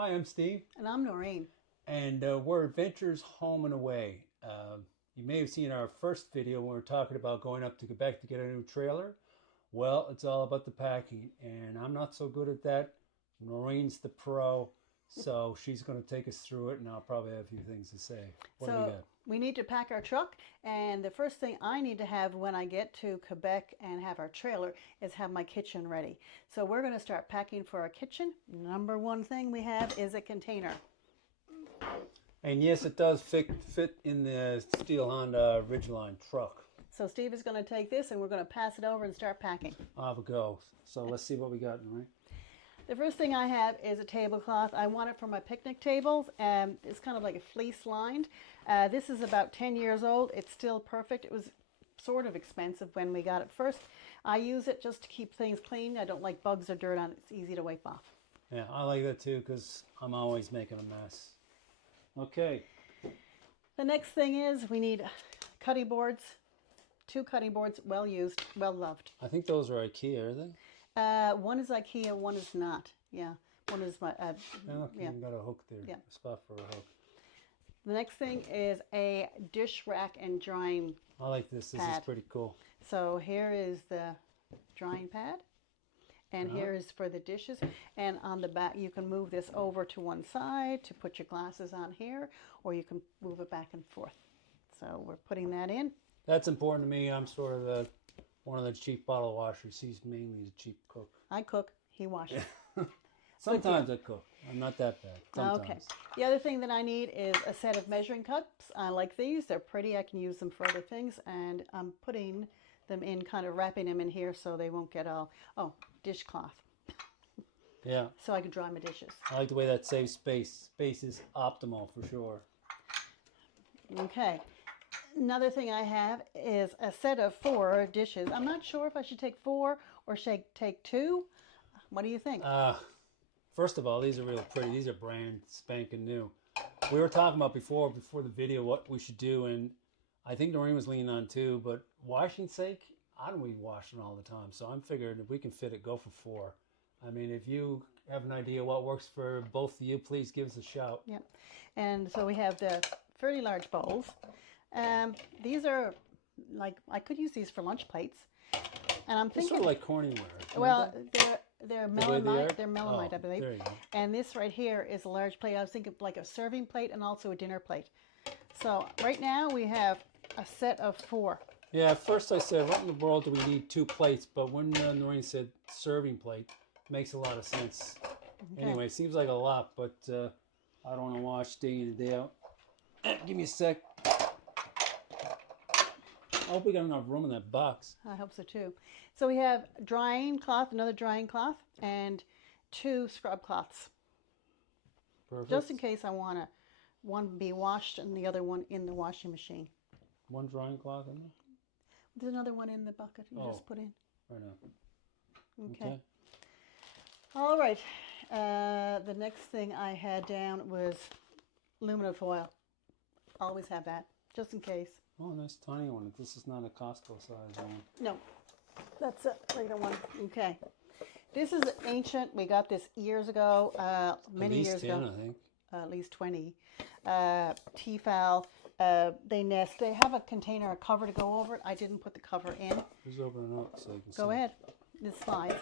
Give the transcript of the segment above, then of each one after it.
Hi, I'm Steve. And I'm Norine. And we're Adventures Home and Away. You may have seen our first video when we were talking about going up to Quebec to get a new trailer. Well, it's all about the packing, and I'm not so good at that. Norine's the pro, so she's going to take us through it, and I'll probably have a few things to say. What do we got? We need to pack our truck, and the first thing I need to have when I get to Quebec and have our trailer is have my kitchen ready. So we're going to start packing for our kitchen. Number one thing we have is a container. And yes, it does fit in the steel Honda Ridgeline truck. So Steve is going to take this and we're going to pass it over and start packing. Off it goes. So let's see what we got, Norine. The first thing I have is a tablecloth. I want it for my picnic tables. It's kind of like a fleece lined. This is about 10 years old. It's still perfect. It was sort of expensive when we got it first. I use it just to keep things clean. I don't like bugs or dirt on it. It's easy to wipe off. Yeah, I like that too because I'm always making a mess. Okay. The next thing is we need cutting boards. 2 cutting boards, well used, well loved. I think those are IKEA, are they? One is IKEA, one is not. Yeah, one is my. You got a hook there. Yeah. A spot for a hook. The next thing is a dish rack and drying. I like this. This pad. Is pretty cool. So here is the drying pad, and here is for the dishes. And on the back, you can move this over to one side to put your glasses on here, or you can move it back and forth. So we're putting that in. That's important to me. I'm sort of one of the cheap bottle washers. He's mainly a cheap cook. I cook, he washes. Sometimes I cook. I'm not that bad. Sometimes. Okay. The other thing that I need is a set of measuring cups. I like these. They're pretty. I can use them for other things. And I'm putting them in, kind of wrapping them in here so they won't get all, dishcloth. Yeah. So I can dry my dishes. I like the way that saves space. Space is optimal for sure. Okay. Another thing I have is a set of 4 dishes. I'm not sure if I should take 4 or should take 2. What do you think? First of all, these are real pretty. These are brand spanking new. We were talking about before the video what we should do, and I think Noreen was leaning on 2, but washing's sake, I don't be washing all the time. So I'm figuring if we can fit it, go for 4. I mean, if you have an idea what works for both of you, please give us a shout. Yep. And so we have the fairly large bowls. These are like, I could use these for lunch plates. And I'm thinking, sort of like Corningware. Well, they're melamite. They're I melamite, I believe. There you go. And this right here is a large plate. I was thinking like a serving plate and also a dinner plate. So right now we have a set of 4. Yeah, at first I said, what in the world do we need 2 plates? But when Noreen said serving plate, makes a lot of sense. Okay. Anyway, seems like a lot, but I don't want to wash day in and day out. Give me a sec. I hope we got enough room in that box. I hope so too. So we have drying cloth, another drying cloth, and 2 scrub cloths. Perfect. Just in case I want one be washed and the other one in the washing machine. 1 drying cloth in there? There's another one in the bucket you just put in. Right now. Okay. All right. The next thing I had down was aluminum foil. Always have that, just in case. Oh, nice tiny one. This is not a Costco size one. No, that's a regular one. Okay. This is ancient. We got this years ago, many years ago. At least 10, I think. At least 20. T-fowl. They nest. They have a container, a cover to go over it. I didn't put the cover in. Just open it up so you can see. Go ahead. This slides.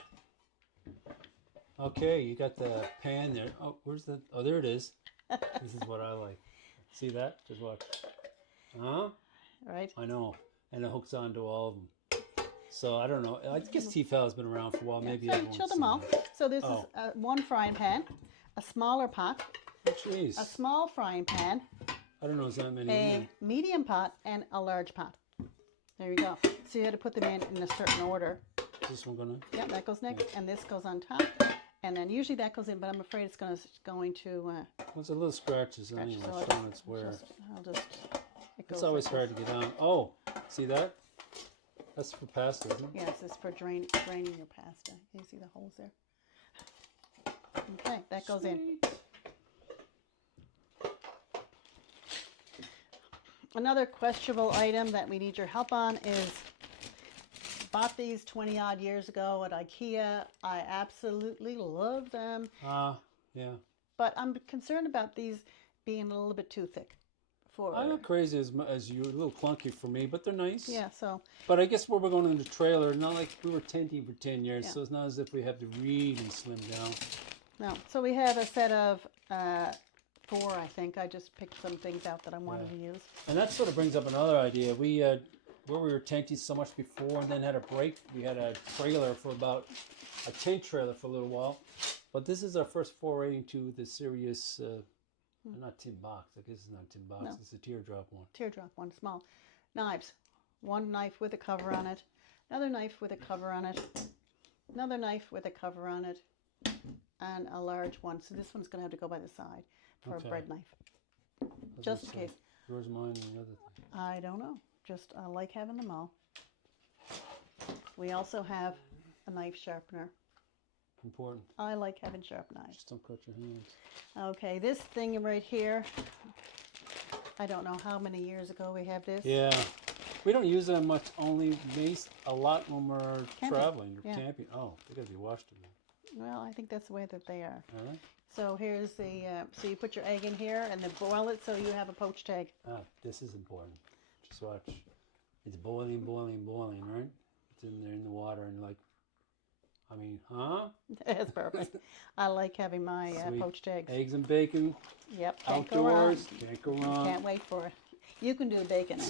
Okay, you got the pan there. Oh, where's the... Oh, there it is. This is what I like. See that? Just watch. Huh? Right. I know. And it hooks onto all of them. So, I don't know. I guess T-fowl has been around for a while. Maybe so chill them all. So this is 1 frying pan, a smaller pot, oh, jeez. a small frying pan, I don't know, is that many? a medium pot, and a large pot. There you go. So you had to put them in a certain order. Is this one gonna? Yeah, that goes next, and this goes on top, and then usually that goes in, but I'm afraid it's going to. Well, it's a little scratches anyway, so showing its wear. It's always like hard to get on. Oh, see that? That's for pasta, isn't it? Yes, it's for draining your pasta. Can you see the holes there? Okay, that goes in. Another questionable item that we need your help on is, bought these 20 odd years ago at IKEA. I absolutely love them. Yeah. but I'm concerned about these being a little bit too thick. I'm not crazy as you. A little clunky for me, but they're nice. Yeah, so. But I guess where we're going in the trailer, not like we were tenting for 10 years, Yeah. so it's not as if we have to really slim down. No, so we have a set of 4, I think. I just picked some things out that I wanted to use. And that sort of brings up another idea. We where we were tenting so much before and then had a break, we had a trailer for about a tent trailer for a little while. But this is our first foray into the serious, not tin box. I guess it's not a tin box. No. It's a teardrop one. Teardrop one, small. Knives. One knife with a cover on it. Another knife with a cover on it. Another knife with a cover on it. And a large one. So this one's going to have to go by the side for a bread knife. Just in case. Yours, mine, and the other thing. I don't know. Just I like having them all. We also have a knife sharpener. Important. I like having sharp knives. Just don't cut your hands. Okay, this thing right here, I don't know how many years ago we have this. Yeah. We don't use them much, only a lot when we're traveling or camping. Oh, they got to be washed in there. Well, I think that's the way that they are. All right. So here's the, so you put your egg in here and then boil it so you have a poached egg. Ah, this is important. Just watch. It's boiling, boiling, boiling, right? It's in there in the water and like, I mean, huh? That's perfect. I like having my poached eggs. Eggs and bacon. Yep. Outdoors. Can't go wrong. Can't wait for it. You can do the bacon.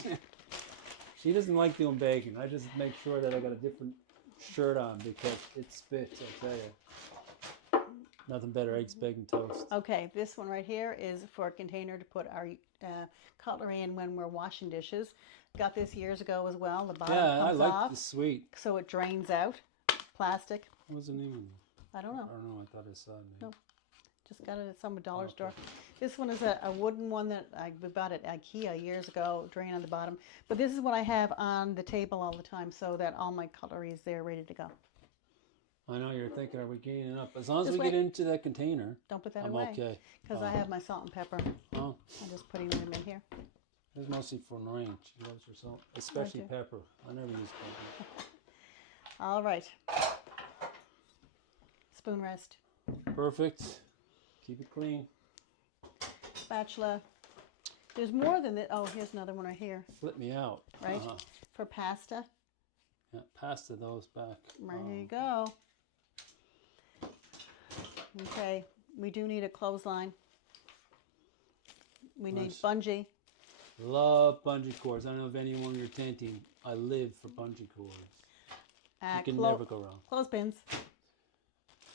She doesn't like doing bacon. I just make sure that I got a different shirt on because it spits, I tell you. Nothing better, eggs, bacon, toast. Okay, this one right here is for a container to put our cutlery in when we're washing dishes. Got this years ago as well. The bottom comes I off. like the sweet. So it drains out. Plastic. What was the name of it? I don't know. I don't know. I thought I saw it. No. Just got it at some dollar store. This one is a wooden one that we bought at IKEA years ago, drain on the bottom. But this is what I have on the table all the time so that all my cutlery is there ready to go. I know you're thinking, are we gaining up? As long as Just we get into that container, don't put that I'm away. okay. Because I have my salt and pepper. Oh. I'm just putting them in here. It's mostly for Norine. She loves her salt, especially pepper. I never use pepper. All right. Spoon rest. Perfect. Keep it clean. Spatula. There's more than that. Oh, here's another one right here. Flip me out. Right? For pasta. Yeah, pasta those back. There you go. Okay, we do need a clothesline. We need bungee. Love bungee cords. I don't know if anyone you're tenting. I live for bungee cords. You can never go wrong. Clothespins.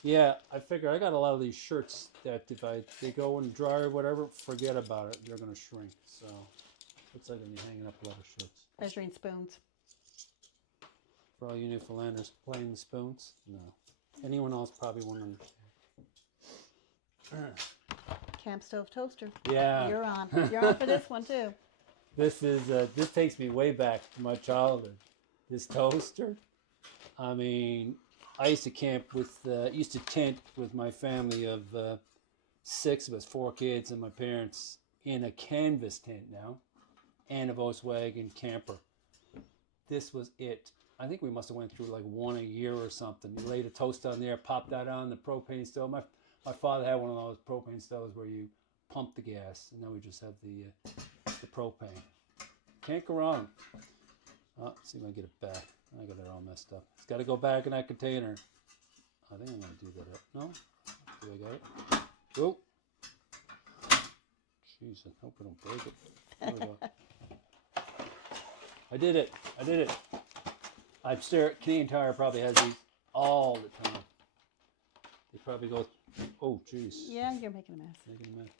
Yeah, I figure I got a lot of these shirts that if they go in the dryer or whatever, forget about it. They're going to shrink. So, looks like I'm hanging up a lot of shirts. Measuring spoons. For all you Newfoundlanders playing the spoons? No. Anyone else probably won't understand. Camp stove toaster. Yeah. You're on. You're on for this one too. This is this takes me way back to my childhood. This toaster. I mean, I used to camp with, used to tent with my family of 6 of us, 4 kids and my parents in a canvas tent now, and a Volkswagen camper. This was it. I think we must have went through like 1 a year or something. You laid a toast on there, pop that on the propane stove. My father had one of those propane stoves where you pump the gas, and then we just have the propane. Can't go wrong. Oh, see if I can get it back. I got it all messed up. It's got to go back in that container. I think I'm going to do that. No? Do I got it? Oh. Jeez, I hope I don't break it. There we go. I did it. I did it. I'm sure Canadian Tire probably has these all the time. They probably go, oh, jeez. Yeah, you're making a mess. Making a mess.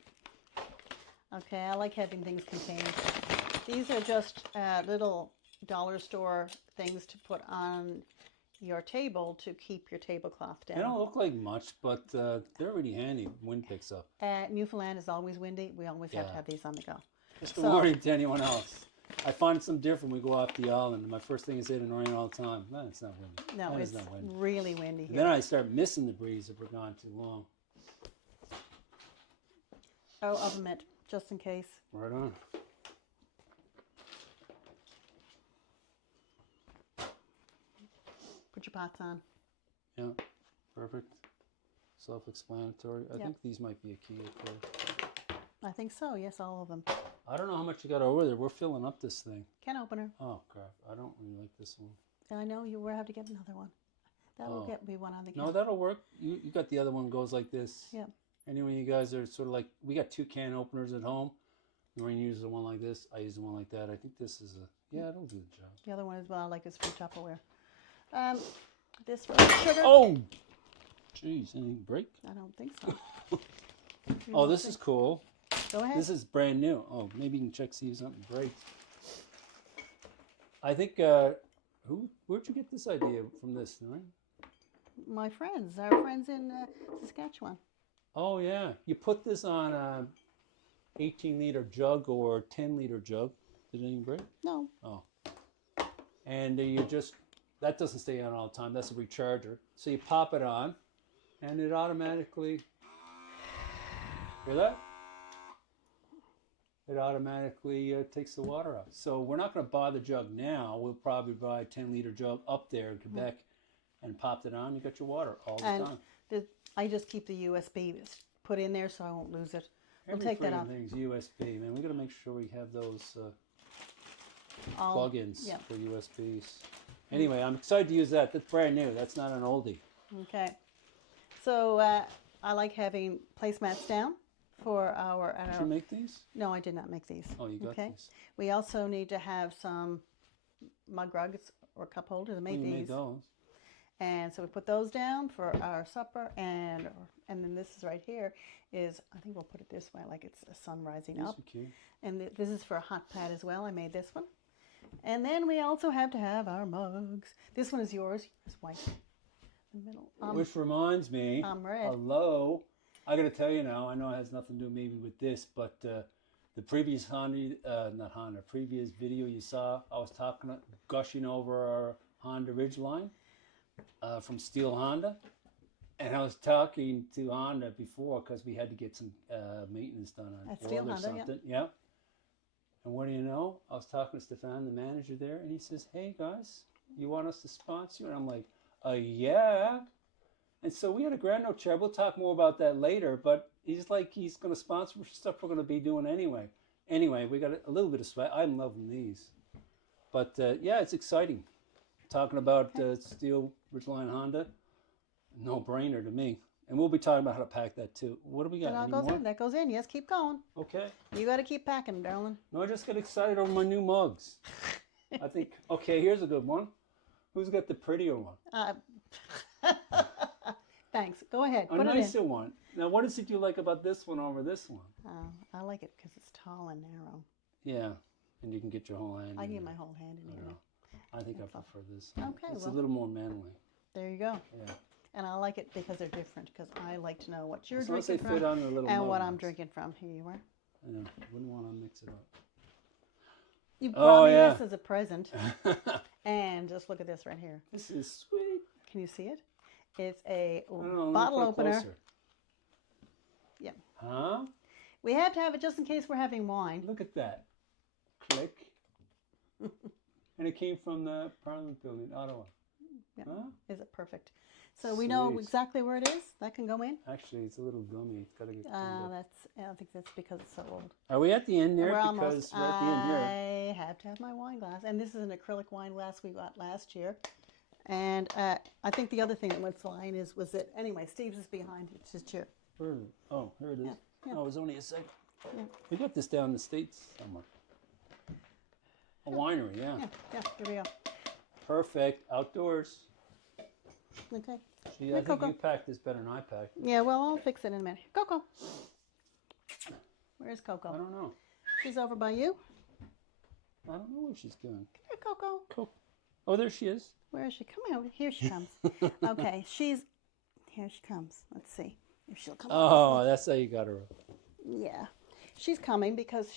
Okay, I like having things contained. These are just little dollar store things to put on your table to keep your tablecloth down. They don't look like much, but they're really handy when wind picks up. Newfoundland is always windy. We always have to have these on the go. Just a warning to anyone else. I find some different when we go off the island. My first thing is say to Norine all the time, man, it's not windy. No, it's not windy. really windy here. Then I start missing the breeze if we're gone too long. Oh, oven mitt, just in case. Right on. Put your pots on. Yeah, perfect. Self-explanatory. I think these might be a key code. I think so. Yes, all of them. I don't know how much you got over there. We're filling up this thing. Can opener. Oh crap! I don't really like this one. I know you will have to get another one. That will get me one on the. No, that'll work. You got the other one goes like this. Yeah. Anyway, you guys are sort of like, we got 2 can openers at home. Norine uses the one like this. I use the one like that. I think this is a, yeah, it'll do the job. The other one as well. I like this for Tupperware. This for sugar. Oh! Jeez, anything break? I don't think so. Oh, this is cool. Go ahead. This is brand new. Oh, maybe you can check, see if something breaks. I think, where'd you get this idea from this, Norine? My friends, our friends in Saskatchewan. Oh, yeah. You put this on a 18-liter jug or 10-liter jug. Did anything break? No. Oh. And you just, that doesn't stay on all the time. That's a recharger. So you pop it on, and it automatically, hear that? It automatically takes the water out. So we're not going to buy the jug now. We'll probably buy a 10-liter jug up there in Quebec and popped it on. You got your water all the time. I just keep the USB put in there so I won't lose it. We'll take that out. Everything's USB, man. We got to make sure we have those plug-ins for USBs. Anyway, I'm excited to use that. That's brand new. That's not an oldie. Okay. So I like having placemats down for our. Did you make these? No, I did not make these. Oh, you got these. We also need to have some mug rugs or cup holders. I made these. Made those. And so we put those down for our supper, and then this is right here is, I think we'll put it this way, like it's a sun rising up. Cute. And this is for a hot pad as well. I made this one. And then we also have to have our mugs. This one is yours. It's white. The middle. Which reminds me. I'm red. Hello. I got to tell you now, I know it has nothing to do maybe with this, but the previous previous video you saw, I was gushing over our Honda Ridgeline. From Steel Honda, and I was talking to Honda before because we had to get some maintenance done on at oil Steel or Honda, something. Yeah. And what do you know? I was talking to Stefan, the manager there, and he says, "Hey guys, you want us to sponsor you?" And I'm like, "Yeah." And so we had a grand old chair. We'll talk more about that later. But he's like, he's going to sponsor stuff we're going to be doing anyway. Anyway, we got a little bit of sweat. I'm loving these, but yeah, it's exciting. Talking about Steel Ridgeline Honda, no brainer to me. And we'll be talking about how to pack that too. What do we got? That goes in. Yes, keep going. Okay. You got to keep packing, darling. No, I just get excited over my new mugs. I think, okay, here's a good one. Who's got the prettier one? Thanks. Go ahead. A nicer one. Now, what is it you like about this one over this one? I like it because it's tall and narrow. Yeah, and you can get your whole hand. I get my whole hand in here. I think I prefer this. Okay, it's a little more manly. There you go. Yeah. And I like it because they're different, because I like to know what you're as long drinking as they from fit on the little and what mugs. I'm drinking from. Here you are. Yeah, wouldn't want to mix it up. You brought me this as a present. And just look at this right here. This is sweet. Can you see it? It's a bottle opener. Closer. Yeah. Huh? We have to have it just in case we're having wine. Look at that. Click. And it came from the Parliament Building, Ottawa. Yeah. Huh? Is it perfect? So we know exactly where it is. That can go in. Actually, it's a little gummy. It's got to get I think that's because it's so old. Are we at the end there? We're Because almost. we're at the end here. I have to have my wine glass. And this is an acrylic wine glass we got last year. And I think the other thing that went flying was that, anyway, Steve's is behind it. It's his chair. Where is it? Oh, here it is. Yeah. Oh, it was only a second. Yeah. We got this down in the States somewhere. A winery, yeah. Yeah, here we go. Perfect. Outdoors. Okay. Gee, I think you packed this better than I packed. Yeah, well, I'll fix it in a minute. Coco. Where's Coco? I don't know. She's over by you? I don't know where she's going. Come here, Coco. Cool. Oh, there she is. Where is she? Come out. Here she comes. Okay, here she comes. Let's see if she'll come. Oh, that's how you got her. Yeah. She's coming because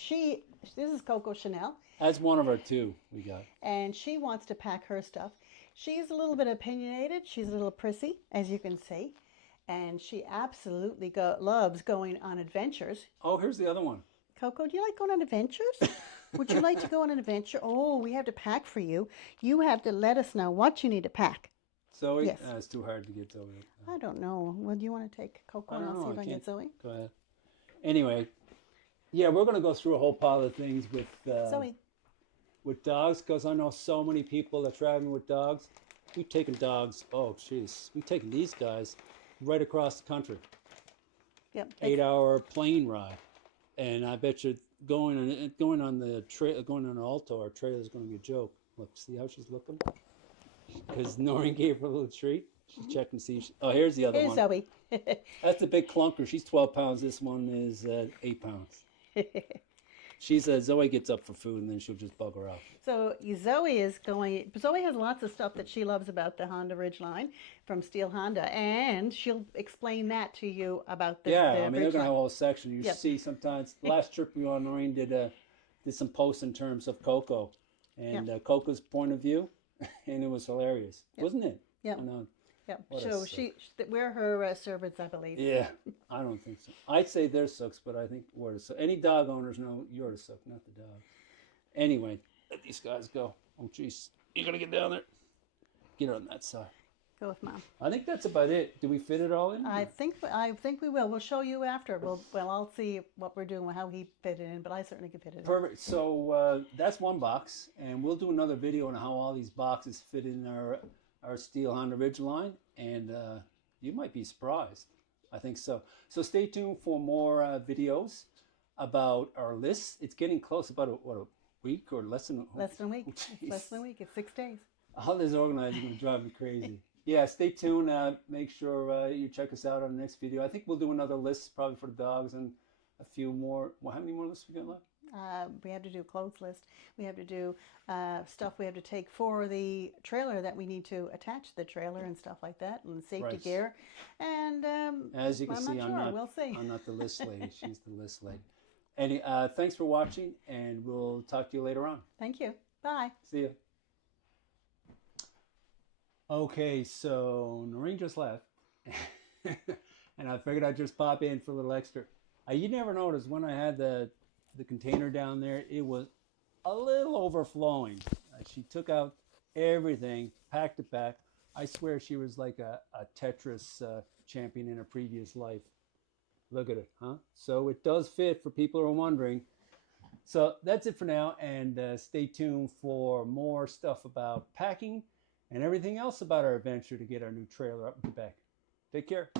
this is Coco Chanel. That's one of our two we got. And she wants to pack her stuff. She's a little bit opinionated. She's a little prissy, as you can see. And she absolutely loves going on adventures. Oh, here's the other one. Coco, do you like going on adventures? Would you like to go on an adventure? Oh, we have to pack for you. You have to let us know what you need to pack. Zoe? Yes. It's too hard to get Zoe. I don't know. Well, do you want to take Coco I and don't I'll see know, if I I can can't- get Zoe? Go ahead. Anyway, yeah, we're going to go through a whole pile of things Zoe. with dogs, because I know so many people that traveling with dogs. We've taken dogs, oh jeez, we've taken these guys right across the country. Yep. 8-hour plane ride, and I bet you going on an Alto or trailer is going to be a joke. Look, see how she's looking? Because Norine gave her a little treat. She's checking to see. Oh, here's the other Here's one. Zoe. That's the big clunker. She's 12 pounds. This one is 8 pounds. She's Zoe gets up for food and then she'll just bug her out. So Zoe has lots of stuff that she loves about the Honda Ridgeline from Steel Honda, and she'll explain that to you about the I mean, they're going to Ridgeline. have a whole section. You Yep. see sometimes, the last trip we were on, Norine did some posts in terms of Coco and Coco's point of view, and it was hilarious, wasn't it? Yep. I know. Yep. What a So suck. we're her servants, I believe. Yeah, I don't think so. I'd say they're sucks, but I think we're the suck. Any dog owners know you're the suck, not the dog. Anyway, let these guys go. Oh, jeez. You got to get down there. Get on that side. Go with Mom. I think that's about it. Do we fit it all in? I think we will. We'll show you after. I'll see what we're doing, how he fit it in, but I certainly can fit it in. Perfect. So that's one box, and we'll do another video on how all these boxes fit in our Steel Honda Ridgeline, and you might be surprised. I think so. So stay tuned for more videos about our list. It's getting close. About a week or less than Less than a week. Oh, It's jeez. less than a week. It's 6 days. All this organizing is going to drive me crazy. Yeah, stay tuned. Make sure you check us out on the next video. I think we'll do another list probably for the dogs and a few more. Well, how many more lists we got left? We have to do a clothes list. We have to do stuff we have to take for the trailer that we need to attach to the trailer and stuff like that, and safety Right. gear. And As you can I'm see, not sure. We'll see. I'm not the list lady. She's the list lady. Thanks for watching, and we'll talk to you later on. Thank you. Bye. See you. Okay, so Norine just left, and I figured I'd just pop in for a little extra. You never noticed when I had the container down there, it was a little overflowing. She took out everything, packed it back. I swear she was like a Tetris champion in a previous life. Look at it, huh? So it does fit for people who are wondering. So that's it for now, and stay tuned for more stuff about packing and everything else about our adventure to get our new trailer up in Quebec. Take care.